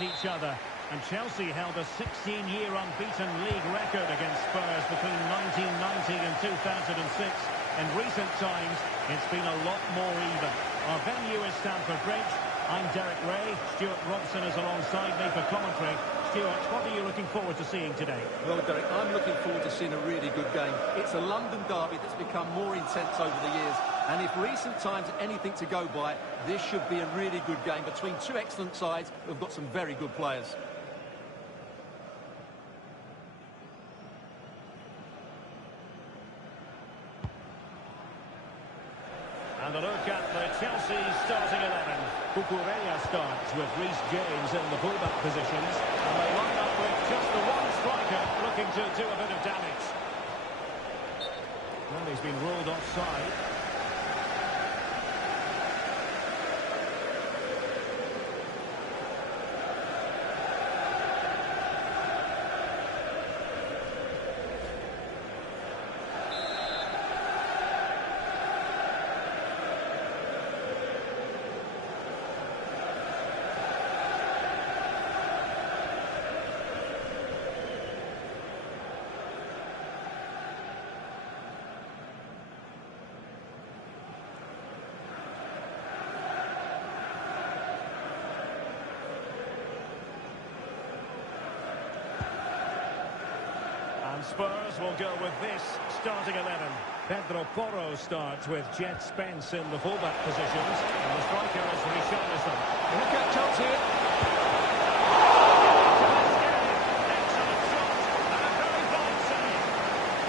face each other. And Chelsea held a 16-year unbeaten league record against Spurs between 1990 and 2006. In recent times, it's been a lot more even. Our venue is Stamford Bridge. I'm Derek Ray. Stuart Robson is alongside me for commentary. Stuart, what are you looking forward to seeing today? Well, Derek, I'm looking forward to seeing a really good game. It's a London derby that's become more intense over the years. And if recent times are anything to go by, this should be a really good game between two excellent sides who've got some very good players. And a look at the Chelsea starting 11. Cucurella starts with Reece James in the fullback positions. And they line up with just the one striker looking to do a bit of damage. Well, he's been ruled offside. Spurs will go with this starting 11. Pedro Porro starts with Jet Spence in the fullback positions. And the striker is Richarlison. Look at Chelsea. Excellent shot. And a very fine save.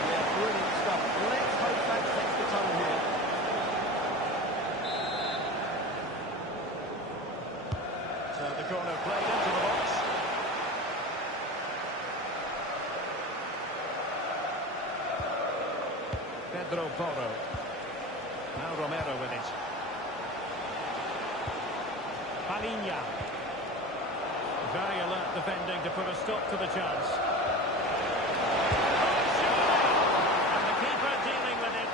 Yeah, brilliant stuff. Let's hope that sets the tone here. So the corner played into the box. Pedro Porro. Now Romero with it. Palhinha. Very alert defending to put a stop to the chance. And the keeper dealing with it.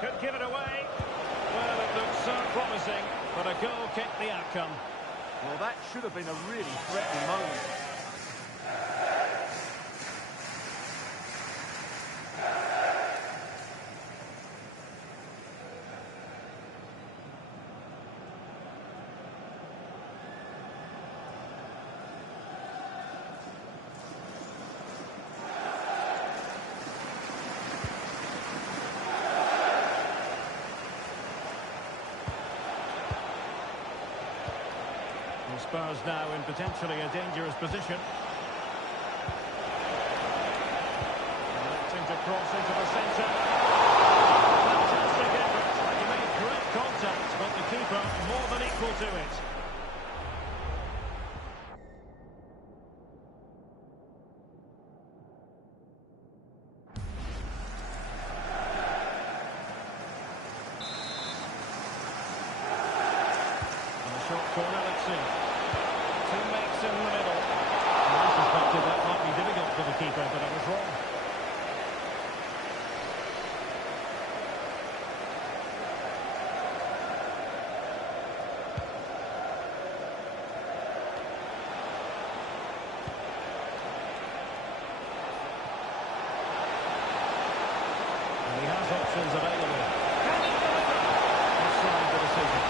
Could give it away. Well, it looks so promising, but a goal kicked the outcome. Well, that should have been a really threatening moment. Spurs now in potentially a dangerous position. Electing to cross into the centre. Fantastic effort. He made great contact, but the keeper more than equal to it. And a short corner, let's see. Teammates in the middle. I suspected that might be difficult for the keeper, but I was wrong. And he has options available. Can he deliver? Offside the decision.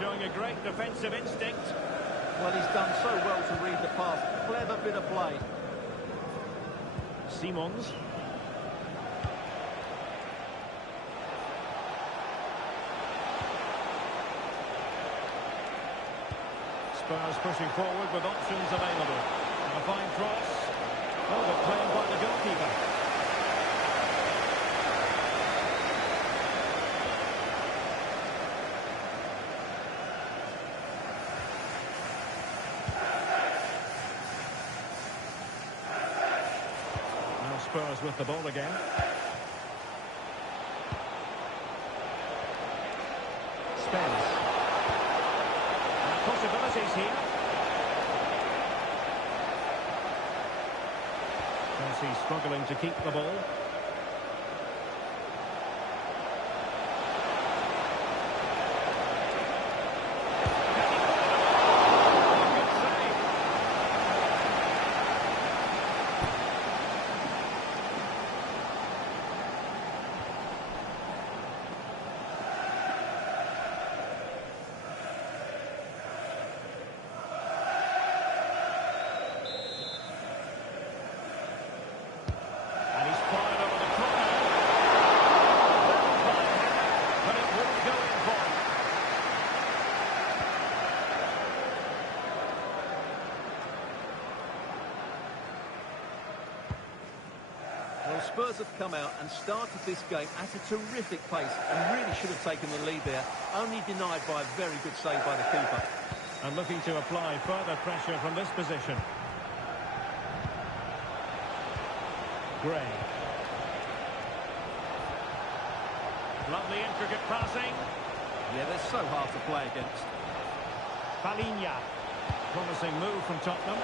Showing a great defensive instinct. Well, he's done so well to read the pass. Clever bit of play. Simons. Spurs pushing forward with options available. And a fine cross. Oh, but played by the goalkeeper. Now Spurs with the ball again. Spence. Possibilities here. Chelsea struggling to keep the ball. Well, Spurs have come out and started this game at a terrific pace and really should have taken the lead there, only denied by a very good save by the keeper. And looking to apply further pressure from this position. Gray. Lovely intricate passing. Yeah, they're so hard to play against. Palhinha. Promising move from Tottenham.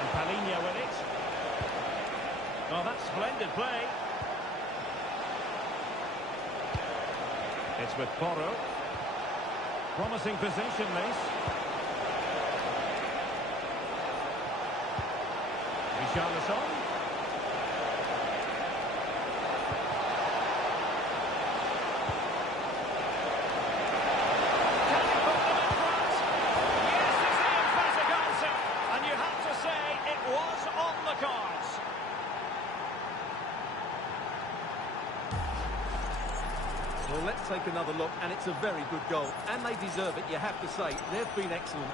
And Palhinha with it. Oh, that's splendid play. It's with Porro. Promising position, this. Richarlison. Well, let's take another look, and it's a very good goal. And they deserve it, you have to say. They've been excellent.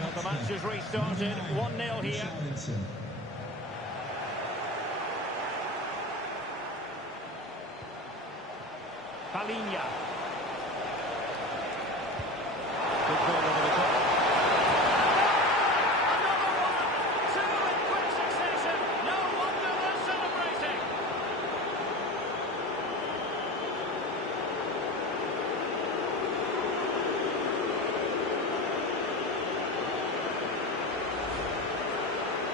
Well, the match has restarted. 1-0 here. Palhinha. Good ball over the top. Another one! Two in quick succession. No wonder they're celebrating.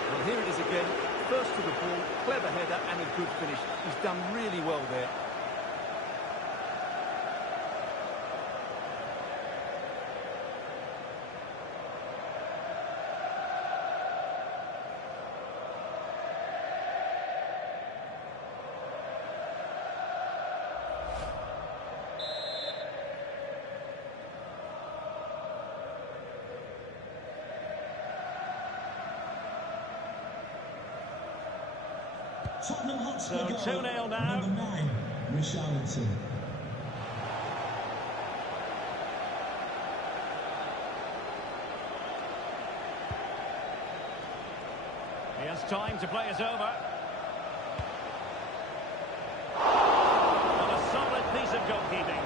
Well, here it is again. First to the ball, clever header and a good finish. He's done really well there. Tottenham Hotspur So 2-0 now. Number 9, Richarlison. He has time to play it over. And a solid piece of goalkeeping.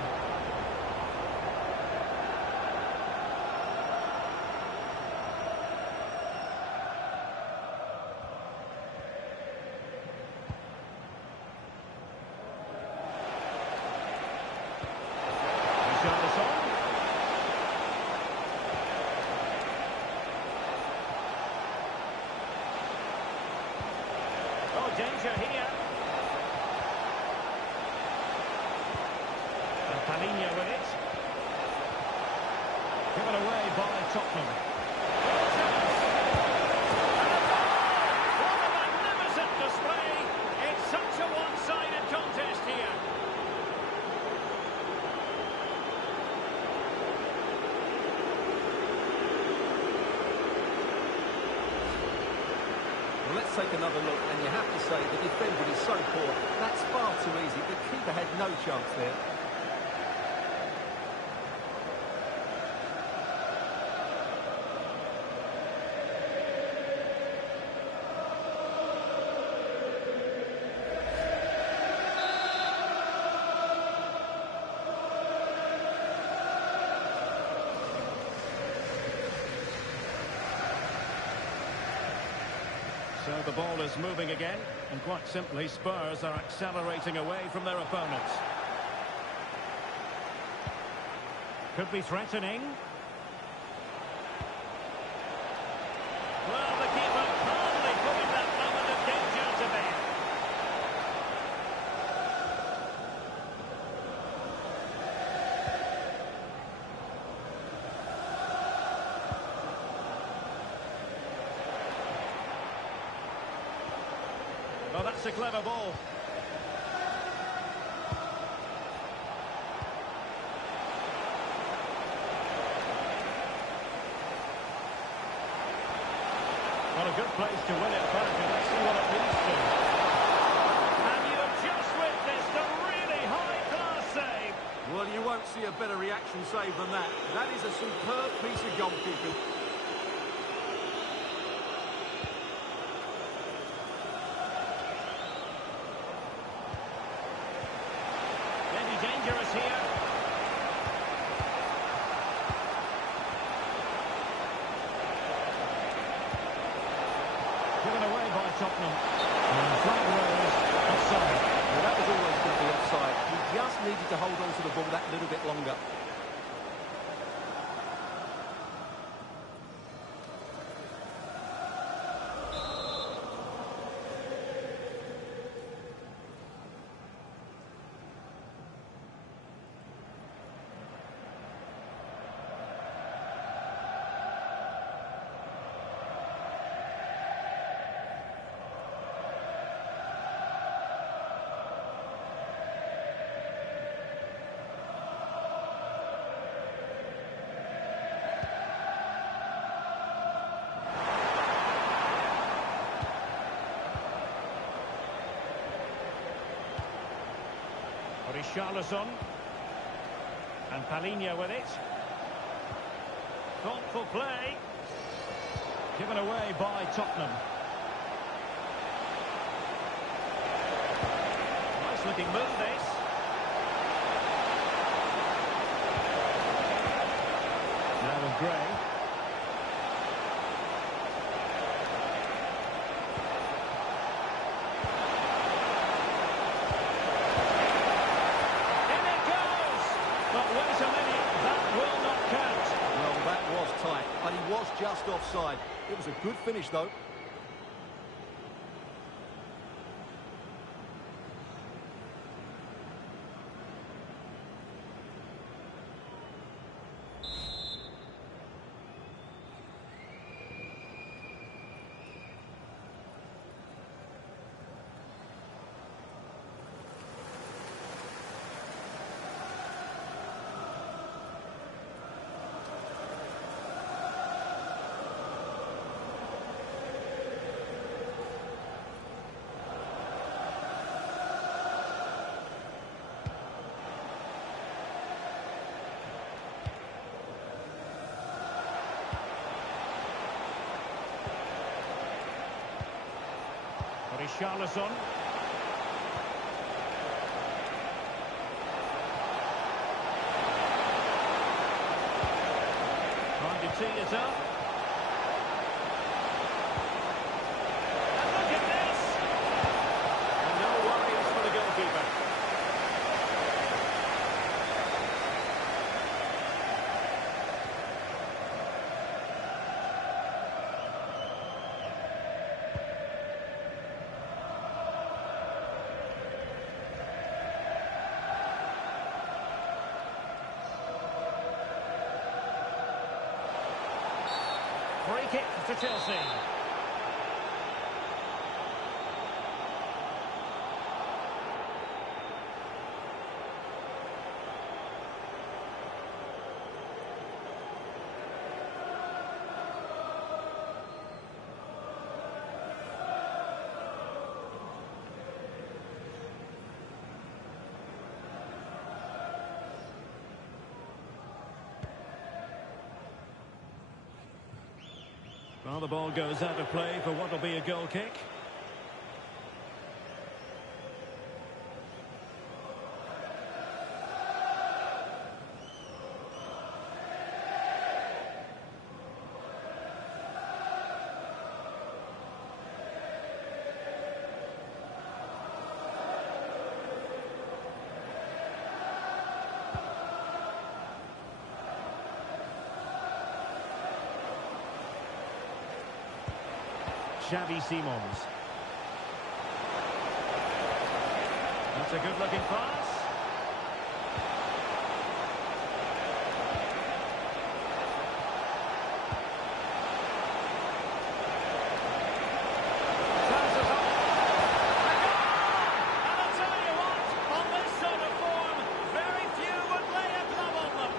Oh, danger here. And Palhinha with it. away by Tottenham. What a magnificent display! It's such a one-sided contest here. Well, let's take another look, and you have to say the defending is so poor. That's far too easy. The keeper had no chance there. So the ball is moving again, and quite simply, Spurs are accelerating away from their opponents. Could be threatening. Well, the keeper calmly putting that moment of danger to bed. Oh, that's a clever ball. What a good place to win it back, and let's see what it leads to. And you have just witnessed a really high-class save. Well, you won't see a better reaction save than that. That is a superb piece of goalkeeping. Dangerous here. Given away by Tottenham. And flag rose offside. Well, that was always going to be offside. He just needed to hold on to the ball that little bit longer. Richarlison. And Palhinha with it. Thoughtful play. Given away by Tottenham. Nice looking move this. Now with Gray. But he was just offside. It was a good finish, though. Richarlison. Trying to tee it up. And look at this! And no worries for the goalkeeper. kick to Chelsea. Well, the ball goes out of play for what will be a goal kick. Xavi Simons. That's a good-looking pass. Chances up. And I'll tell you what, on this sort of form, very few would lay a glove on them.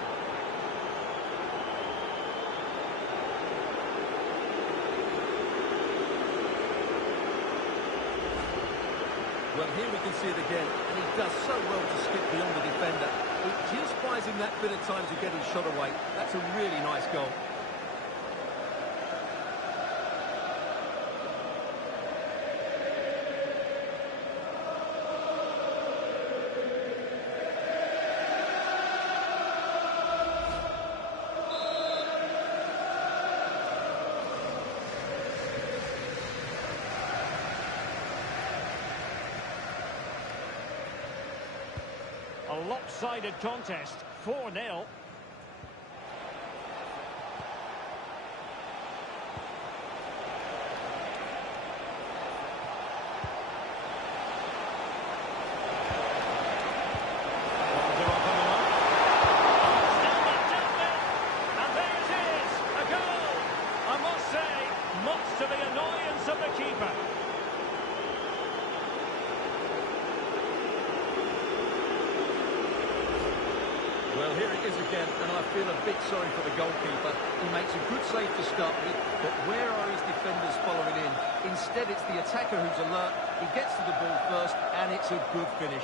Well, here we can see it again, and he does so well to skip beyond the defender. It just buys him that bit of time to get his shot away. That's a really nice goal. A lopsided contest, 4-0. And there it is, a goal. I must say, much to the annoyance of the keeper. Well, here it is again, and I feel a bit sorry for the goalkeeper. He makes a good save to start with, but where are his defenders following in? Instead, it's the attacker who's alert. He gets to the ball first, and it's a good finish.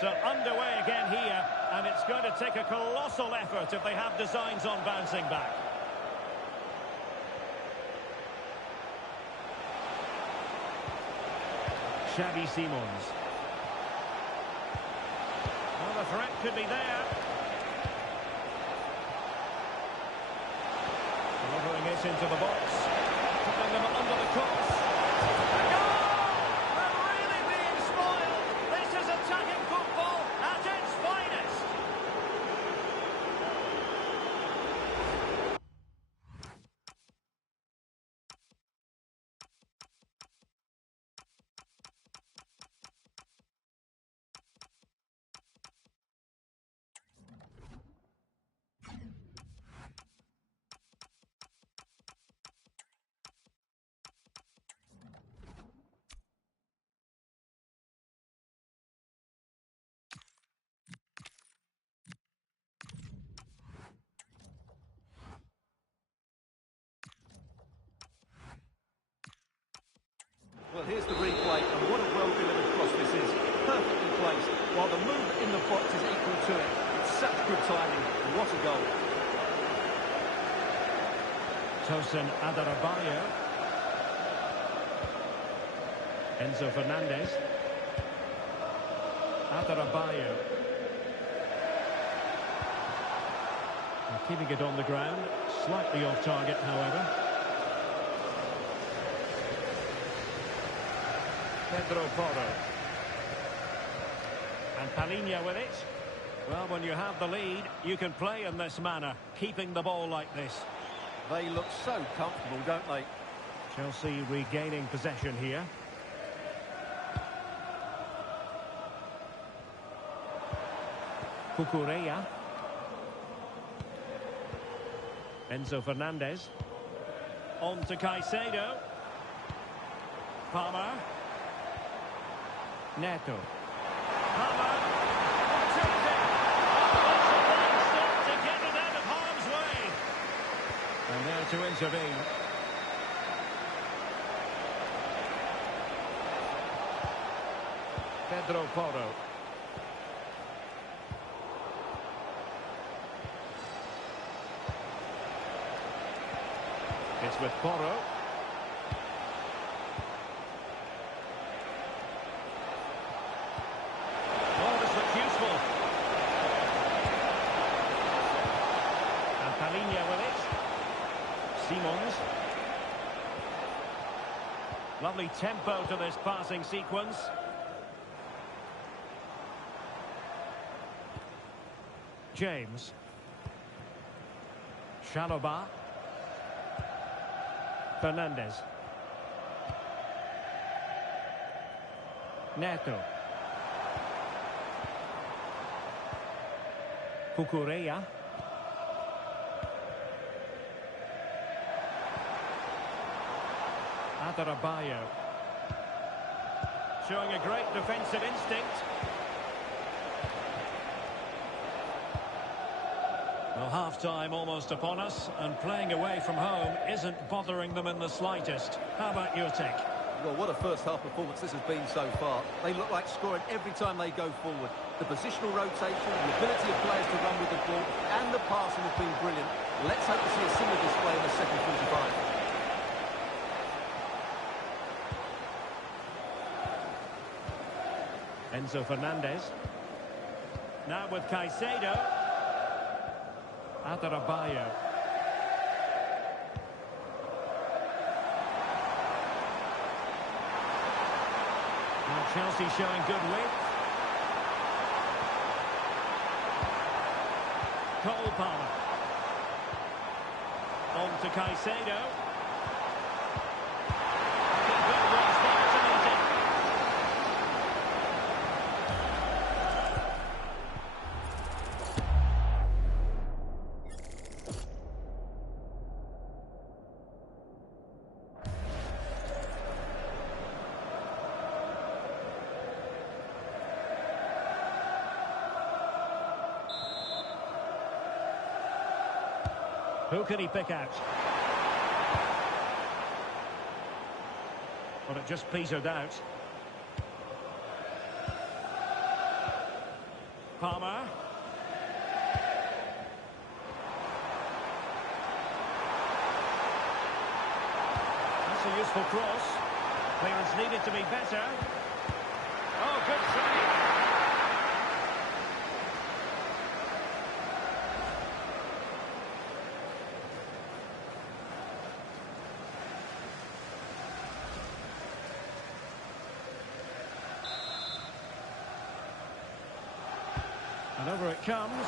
So underway again here, and it's going to take a colossal effort if they have designs on bouncing back. Xavi Simons. Well, the threat could be there. Delivering it into the box. Putting them under the cross. A goal! They're really being spoiled. This is attacking football at its finest. Well, here's the replay, and what a well-delivered cross this is. Perfectly placed, while the movement in the box is equal to it. It's such good timing. What a goal. Tosin Adarabioyo. Enzo Fernandez. Adarabioyo. And keeping it on the ground. Slightly off target, however. Pedro Porro. And Palhinha with it. Well, when you have the lead, you can play in this manner, keeping the ball like this. They look so comfortable, don't they? Chelsea regaining possession here. Cucurella. Enzo Fernandez. On to Caicedo. Palmer. Neto. Palmer. Opportunity. Oh, that's a fine stop to get it out of harm's way. And there to intervene. Pedro Porro. It's with Porro. Oh, this looks useful. And Palhinha with it. Simons. Lovely tempo to this passing sequence. James. Chalobah. Fernandez. Neto. Cucurella. Adarabioyo. Showing a great defensive instinct. Well, half-time almost upon us, and playing away from home isn't bothering them in the slightest. How about your take? Well, what a first-half performance this has been so far. They look like scoring every time they go forward. The positional rotation, the ability of players to run with the ball, and the passing have been brilliant. Let's hope to see a similar display in the second 45. Enzo Fernandez. Now with Caicedo. Adarabioyo. Now Chelsea showing good width. Cole Palmer. On to Caicedo. Keeper was there to meet it. Who can he pick out? But it just petered out. Palmer. That's a useful cross. Clearance needed to be better. Oh, good save. And over it comes.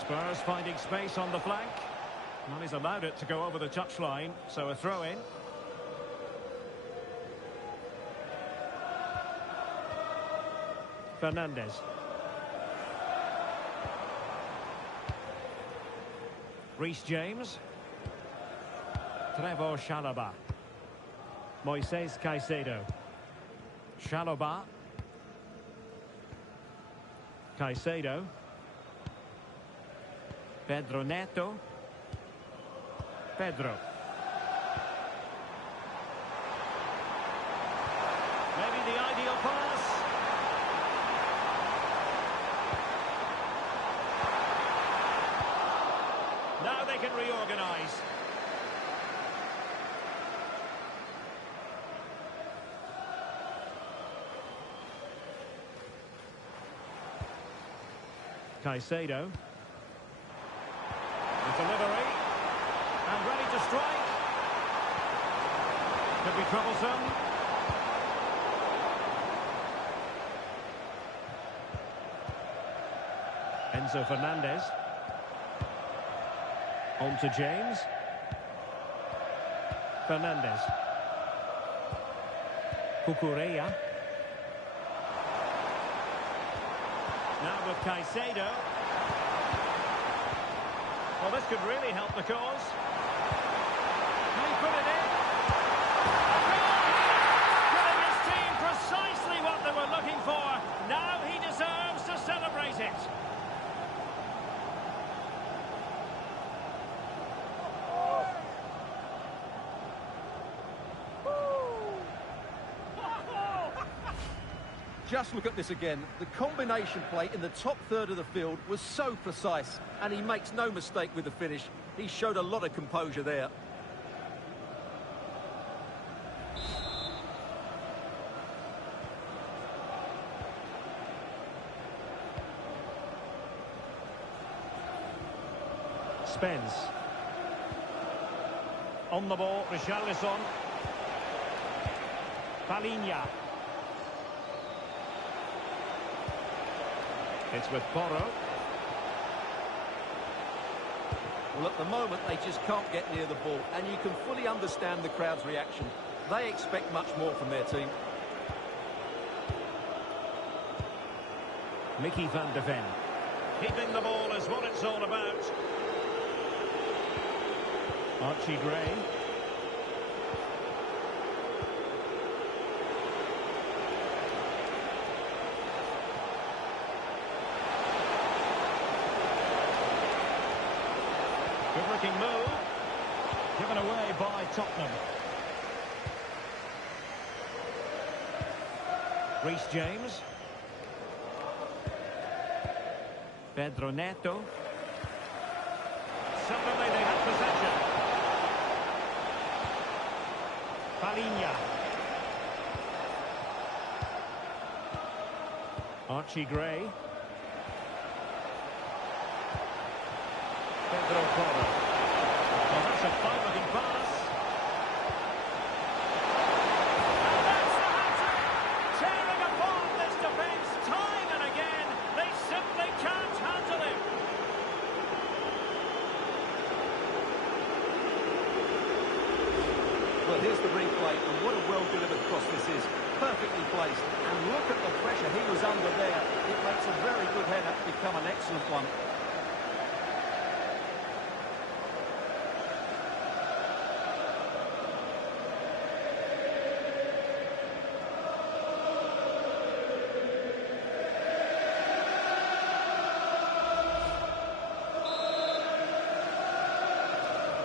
Spurs finding space on the flank. Well, he's allowed it to go over the touchline, so a throw-in. Fernandez. Reece James. Trevoh Chalobah. Moises Caicedo. Chalobah. Caicedo. Pedro Neto. Pedro. Maybe the ideal pass. Now they can reorganise. Caicedo. The delivery. And ready to strike. Could be troublesome. Enzo Fernandez. On to James. Fernandez. Cucurella. Now with Caicedo. Well, this could really help the cause. Can he put it in? A goal! Giving his team precisely what they were looking for. Now he deserves to celebrate it. Just look at this again. The combination play in the top third of the field was so precise, and he makes no mistake with the finish. He showed a lot of composure there. Spence. On the ball, Richarlison. Palhinha. It's with Porro. Well, at the moment, they just can't get near the ball, and you can fully understand the crowd's reaction. They expect much more from their team. Mickey van de Ven. Keeping the ball is what it's all about. Archie Gray. Good-looking move. Given away by Tottenham. Reece James. Pedro Neto. Suddenly they have possession. Palhinha. Archie Gray. Pedro Porro. Well, that's a fine-looking pass. And that's the hat-trick! Tearing apart this defence time and again. They simply can't handle him. Well, here's the replay, and what a well-delivered cross this is. Perfectly placed. And look at the pressure he was under there. It makes a very good header become an excellent one.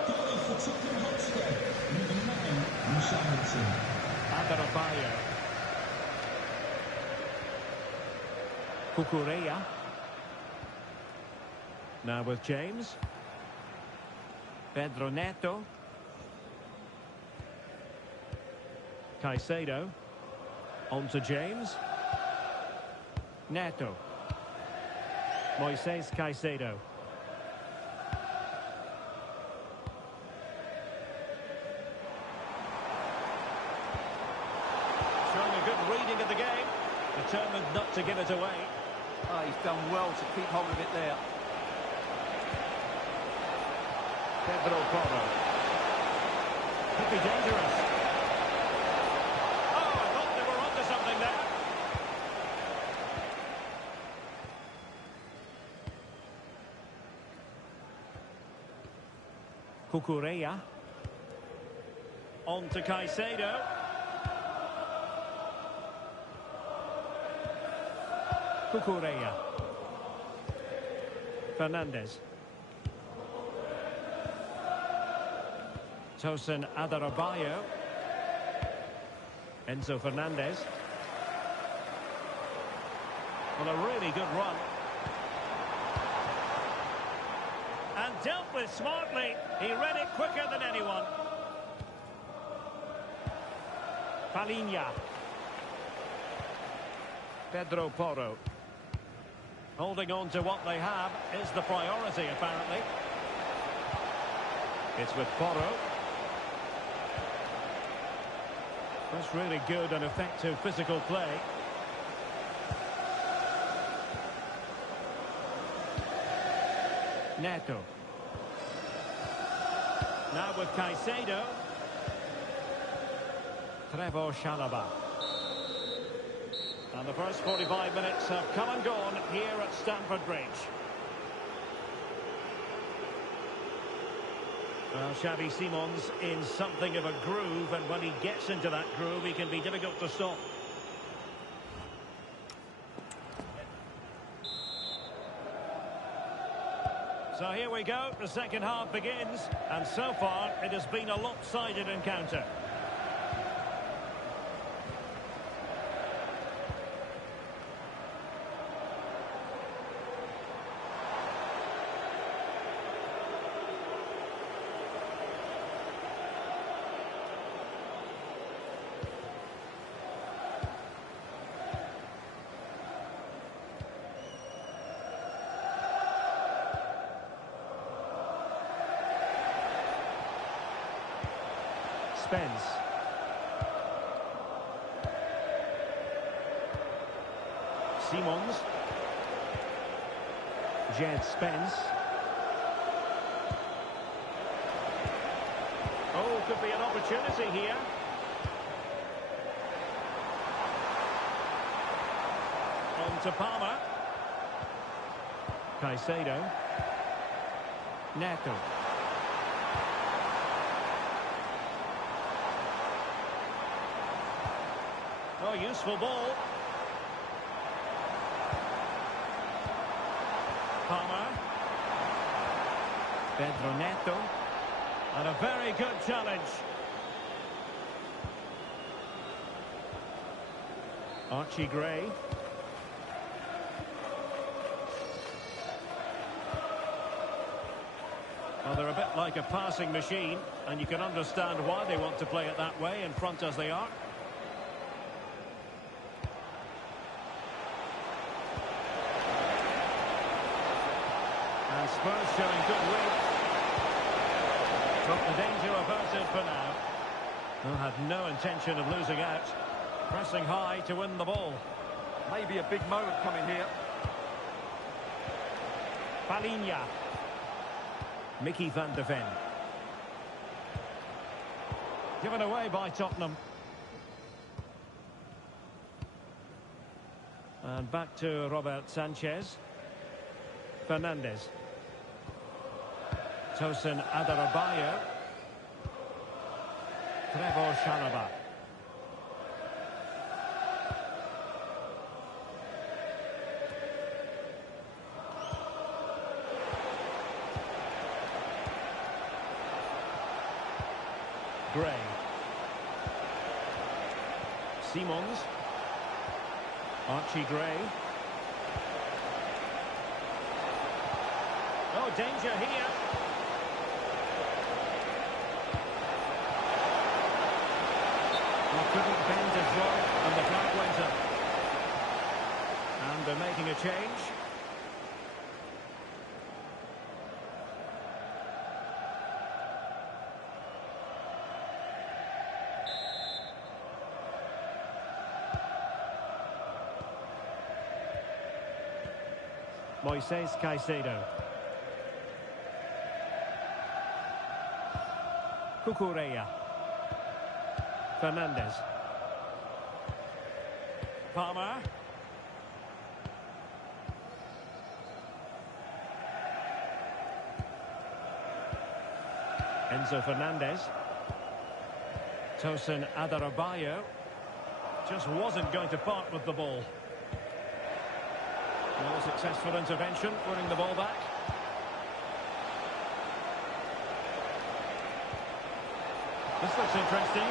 Goal for Tottenham Hotspur. Number 9, Richarlison. Adarabioyo. Cucurella. Now with James. Pedro Neto. Caicedo. On to James. Neto. Moises Caicedo. Showing a good reading of the game. Determined not to give it away. He's done well to keep hold of it there. Pedro Porro. Could be dangerous. Oh, I thought they were onto something there. Cucurella. On to Caicedo. Cucurella. Fernandez. Tosin Adarabioyo. Enzo Fernandez. Well, a really good run. And dealt with smartly. He read it quicker than anyone. Palhinha. Pedro Porro. Holding on to what they have is the priority, apparently. It's with Porro. That's really good and effective physical play. Neto. Now with Caicedo. Trevoh Chalobah. And the first 45 minutes have come and gone here at Stamford Bridge. Well, Xavi Simons in something of a groove, and when he gets into that groove, he can be difficult to stop. So here we go, the second half begins, and so far it has been a lopsided encounter. Spence. Simons. Jed Spence. Oh, could be an opportunity here. On to Palmer. Caicedo. Neto. Oh, useful ball. Palmer. Pedro Neto. And a very good challenge. Archie Gray. Well, they're a bit like a passing machine, and you can understand why they want to play it that way, in front as they are. And Spurs showing good width. Got the danger averted for now. Well, had no intention of losing out. Pressing high to win the ball. Maybe a big moment coming here. Palhinha. Mickey van de Ven. Given away by Tottenham. And back to Robert Sanchez. Fernandes. Tosin Adarabioyo. Trevoh Chalobah. Gray. Simons. Archie Gray. Oh, danger here. Well, couldn't bend as well, and the flag went up. And they're making a change. Moises Caicedo. Cucurella. Fernandes. Palmer. Enzo Fernandez. Tosin Adarabioyo. Just wasn't going to part with the ball. Well, a successful intervention, winning the ball back. This looks interesting.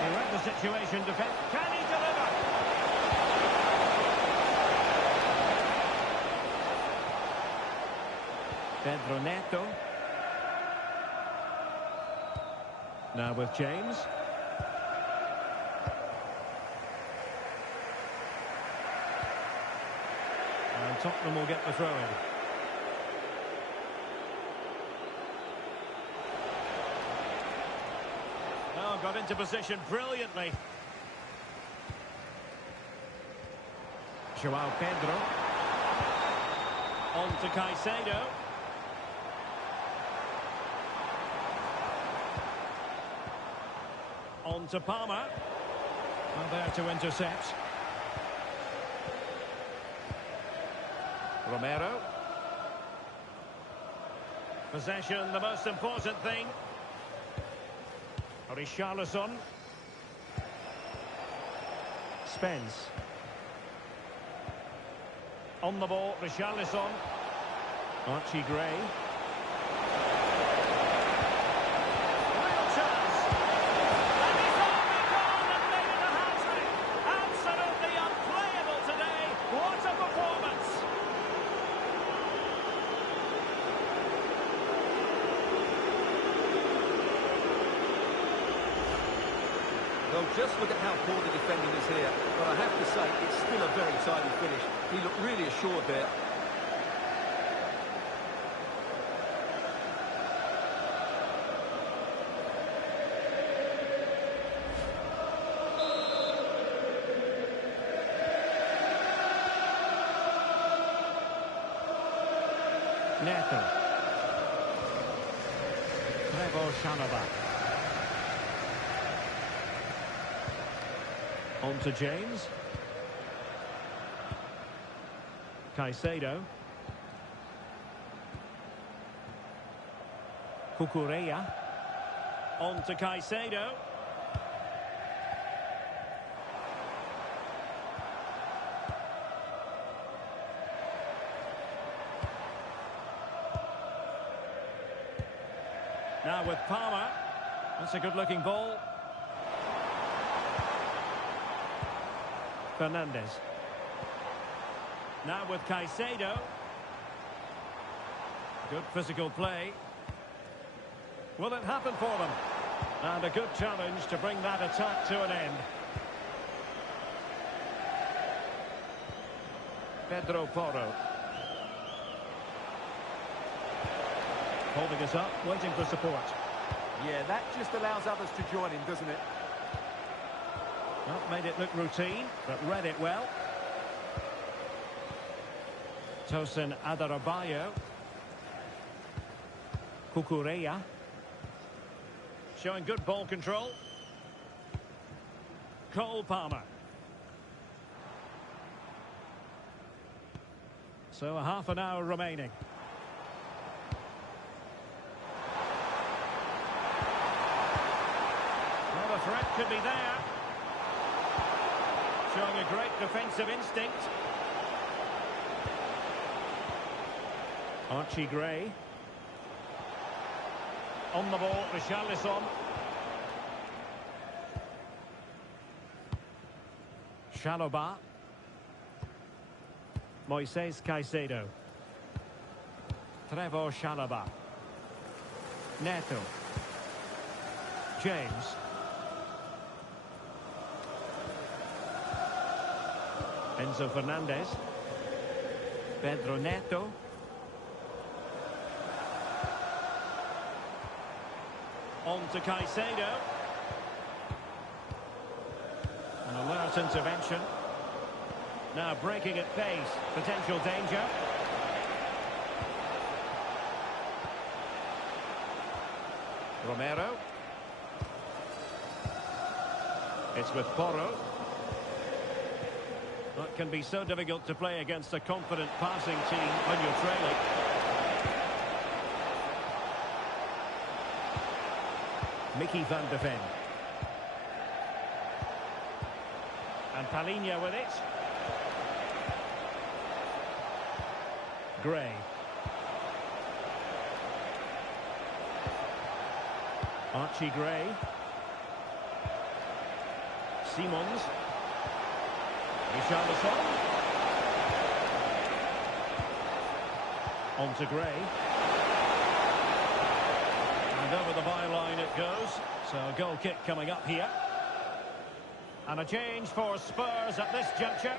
He read the situation, defense. Can he deliver? Pedro Neto. Now with James. And Tottenham will get the throw in. Oh, got into position brilliantly. Joao Pedro. On to Caicedo. On to Palmer. Well, there to intercept. Romero. Possession, the most important thing. Richarlison. Spence. On the ball, Richarlison. Archie Gray. Real chance. And he's only gone and made it a hat-trick. Absolutely unplayable today. What a performance. Well, just look at how poor the defending is here. But I have to say, it's still a very tidy finish. He looked really assured there. Neto. Trevoh Chalobah. On to James. Caicedo. Cucurella. On to Caicedo. Now with Palmer. That's a good-looking ball. Fernandes. Now with Caicedo. Good physical play. Will it happen for them? And a good challenge to bring that attack to an end. Pedro Porro. Holding us up, waiting for support. Yeah, that just allows others to join him, doesn't it? Well, made it look routine, but read it well. Tosin Adarabioyo. Cucurella. Showing good ball control. Cole Palmer. So a half an hour remaining. Well, the threat could be there. Showing a great defensive instinct. Archie Gray. On the ball, Richarlison. Chalobah. Moises Caicedo. Trevoh Chalobah. Neto. James. Enzo Fernandez. Pedro Neto. On to Caicedo. An alert intervention. Now breaking at pace. Potential danger. Romero. It's with Porro. That can be so difficult to play against a confident passing team when you're trailing. Mickey van de Ven. And Palhinha with it. Gray. Archie Gray. Simons. Richarlison. On to Gray. And over the byline it goes. So a goal kick coming up here. And a change for Spurs at this juncture.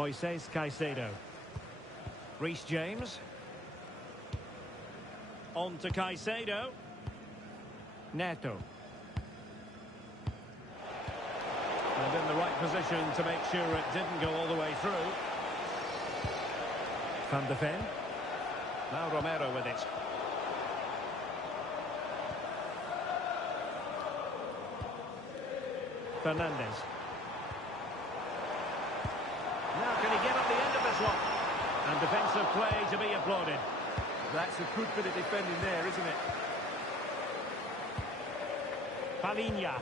Moises Caicedo. Reece James. On to Caicedo. Neto. And in the right position to make sure it didn't go all the way through. Van de Ven. Now Romero with it. Fernandes. Now can he get up the end of this one? And defensive play to be applauded. That's a good bit of defending there, isn't it? Palhinha.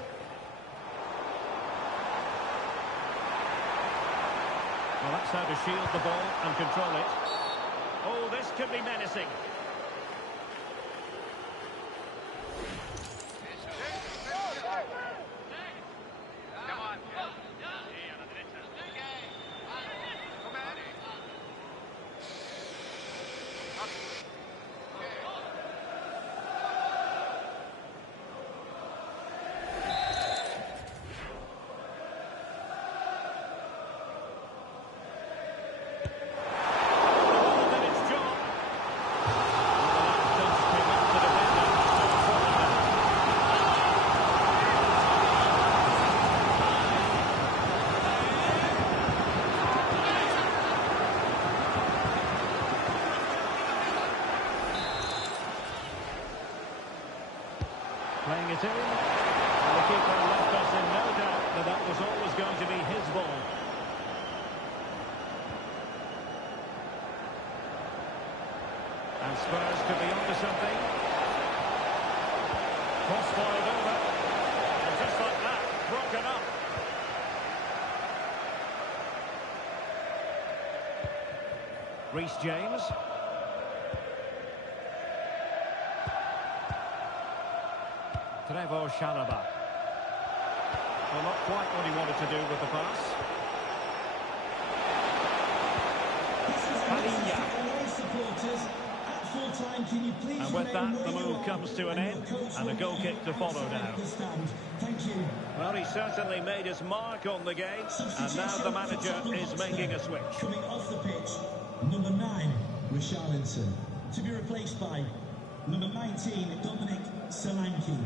Well, that's how to shield the ball and control it. Oh, this could be menacing. Playing it in, and the keeper left us in no doubt that that was always going to be his ball. And Spurs could be onto something. Crossfired over, and just like that, broken up. Reece James. Trevoh Chalobah. Well, not quite what he wanted to do with the pass. Palhinha. And with that, the move comes to an end, and a goal kick to follow now. Well, he certainly made his mark on the game, and now the manager is making a switch. Coming off the pitch, number 9, Richarlison. To be replaced by number 19, Dominic Solanke.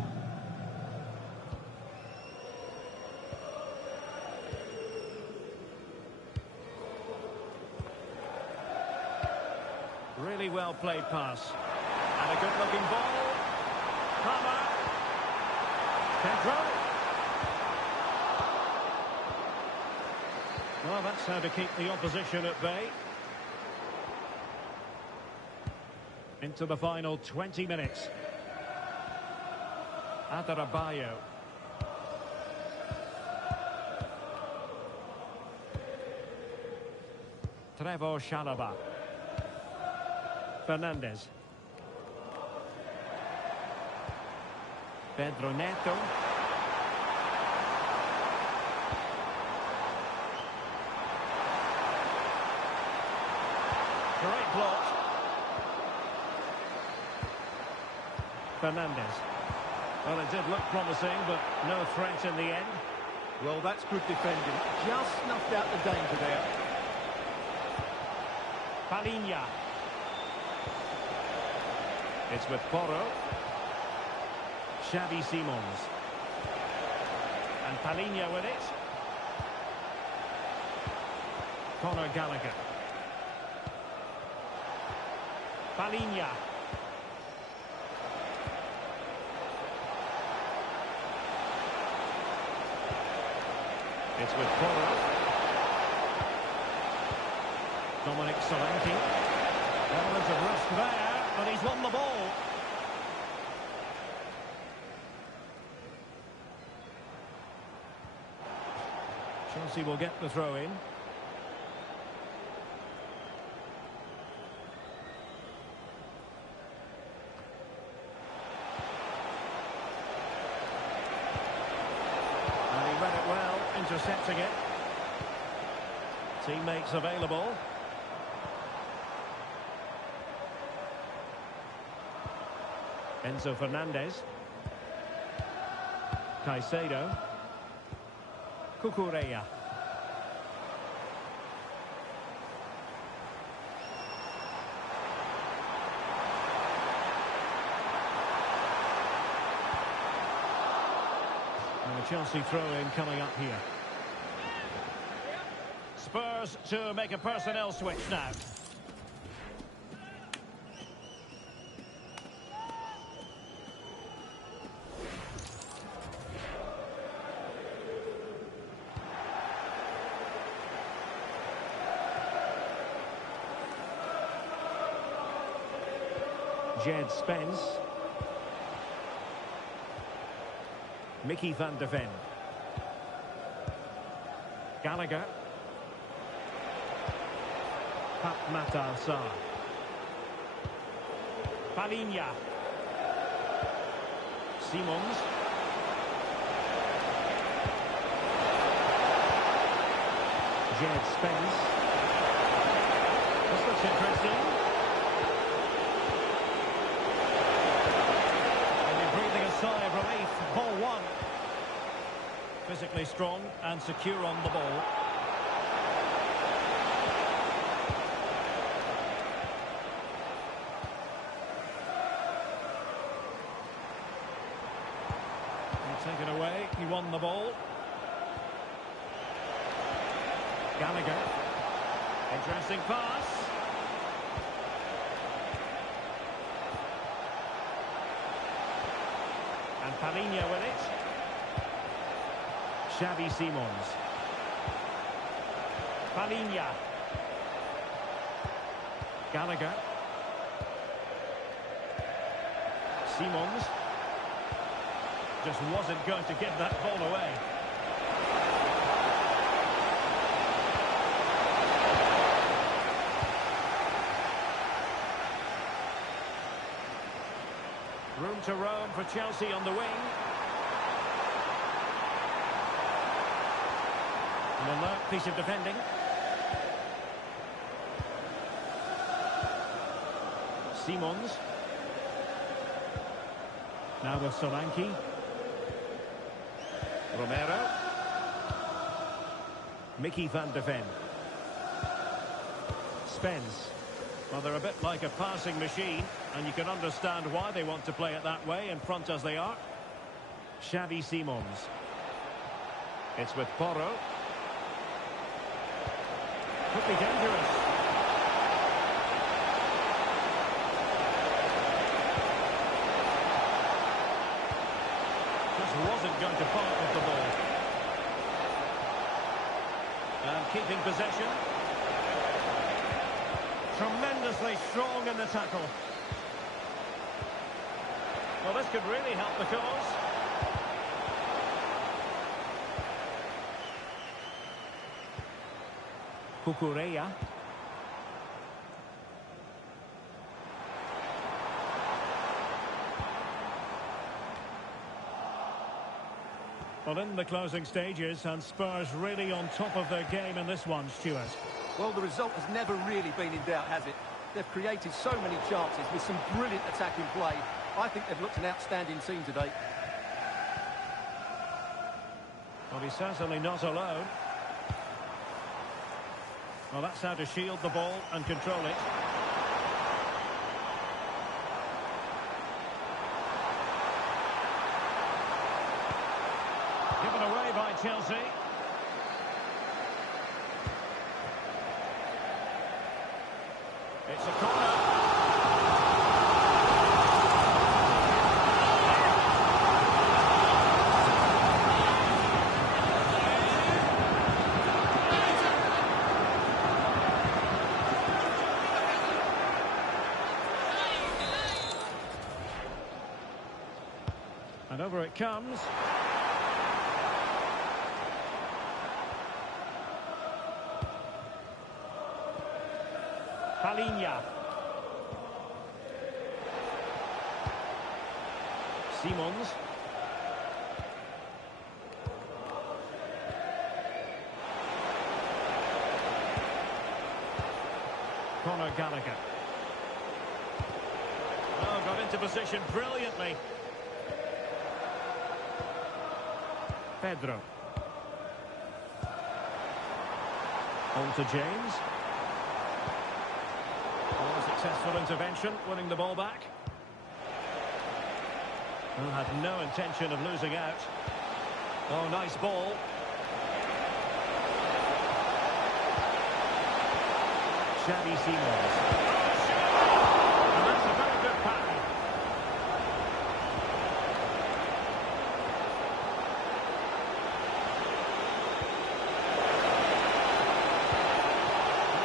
Really well played pass. And a good looking ball. Palmer. Pedro. Well, that's how to keep the opposition at bay. Into the final 20 minutes. Adarabioyo. Trevoh Chalobah. Fernandes. Pedro Neto. Great block. Fernandes. Well, it did look promising, but no threat in the end. Well, that's good defending. Just snuffed out the danger there. Palhinha. It's with Porro. Xavi Simons. And Palhinha with it. Conor Gallagher. Palhinha. It's with Porro. Dominic Solanke. Elements of risk there, but he's won the ball. Chelsea will get the throw in. And he read it well, intercepting it. Teammates available. Enzo Fernandez. Caicedo. Cucurella. A Chelsea throw-in coming up here. Spurs to make a personnel switch now. Jed Spence. Mickey van de Ven. Gallagher. Pat Matar Sarr. Palhinha. Simons. Jed Spence. This looks interesting. And you're breathing a sigh of relief. Ball one. Physically strong and secure on the ball. Taken away, he won the ball. Gallagher. Interesting pass. And Palhinha with it. Xavi Simons. Palhinha. Gallagher. Simons. Just wasn't going to give that ball away. Room to roam for Chelsea on the wing. An alert piece of defending. Simons. Now with Solanke. Romero. Mickey van de Ven. Spence. Well, they're a bit like a passing machine, and you can understand why they want to play it that way, in front as they are. Xavi Simons. It's with Porro. Could be dangerous. Just wasn't going to part with the ball. And keeping possession. Tremendously strong in the tackle. Well, this could really help the cause. Cucurella. Well, in the closing stages, and Spurs really on top of their game in this one, Stuart. Well, the result has never really been in doubt, has it? They've created so many chances with some brilliant attacking play. I think they've looked an outstanding team today. Well, he's certainly not alone. Well, that's how to shield the ball and control it. Given away by Chelsea. It's a corner. And over it comes. Palhinha. Simons. Conor Gallagher. Oh, got into position brilliantly. Pedro. On to James. Oh, a successful intervention, winning the ball back. Well, had no intention of losing out. Oh, nice ball. Xavi Simons. And that's a very good pass.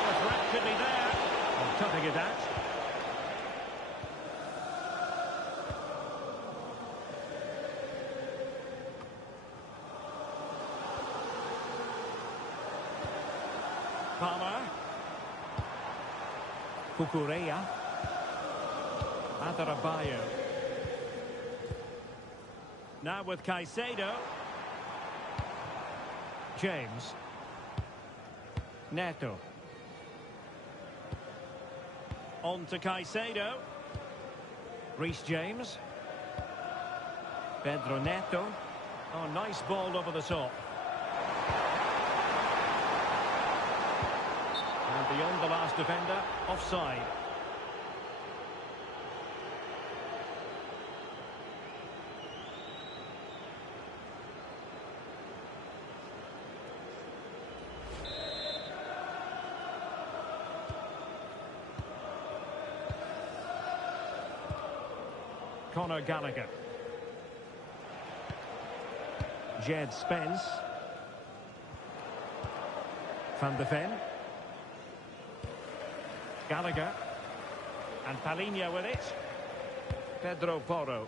The threat could be there. Oh, toughing it out. Palmer. Cucurella. Adarabioyo. Now with Caicedo. James. Neto. On to Caicedo. Reece James. Pedro Neto. Oh, nice ball over the top. And beyond the last defender, offside. Conor Gallagher. Jed Spence. Van de Ven. Gallagher. And Palhinha with it. Pedro Porro.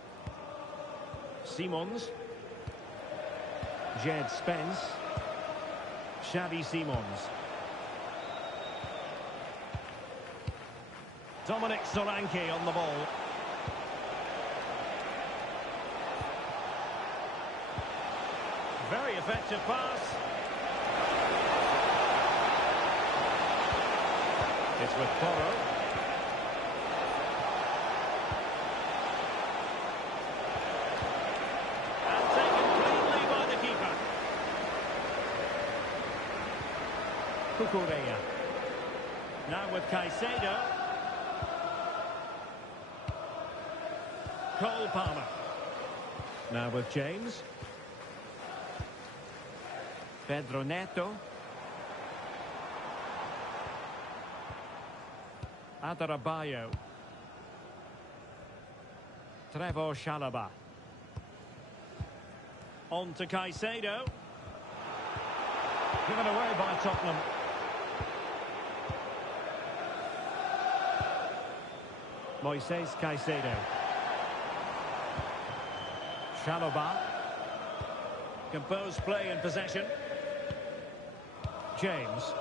Simons. Jed Spence. Xavi Simons. Dominic Solanke on the ball. Very effective pass. It's with Porro. And taken cleanly by the keeper. Cucurella. Now with Caicedo. Cole Palmer. Now with James. Pedro Neto. Adarabioyo. Trevoh Chalobah. On to Caicedo. Given away by Tottenham. Moises Caicedo. Chalobah. Composed play in possession. James.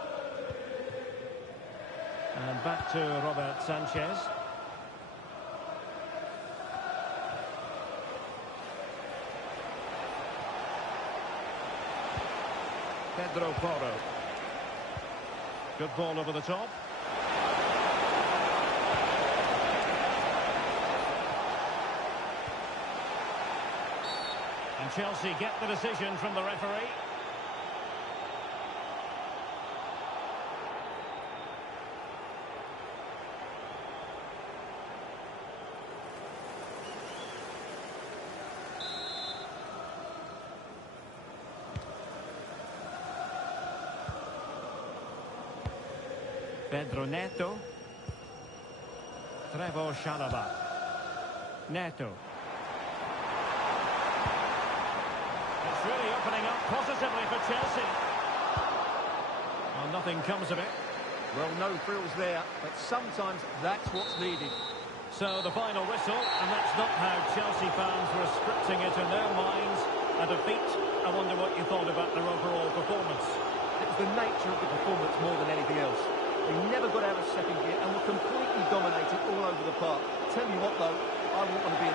And back to Robert Sanchez. Pedro Porro. Good ball over the top. And Chelsea get the decision from the referee. Pedro Neto. Trevoh Chalobah. Neto. It's really opening up positively for Chelsea. Well, nothing comes of it. Well, no frills there, but sometimes that's what's needed. So the final whistle, and that's not how Chelsea fans were scripting it in their minds. A defeat. I wonder what you thought about their overall performance. It was the nature of the performance more than anything else. They never got out of second gear and were completely dominated all over the park. Tell you what, though, I wouldn't want to be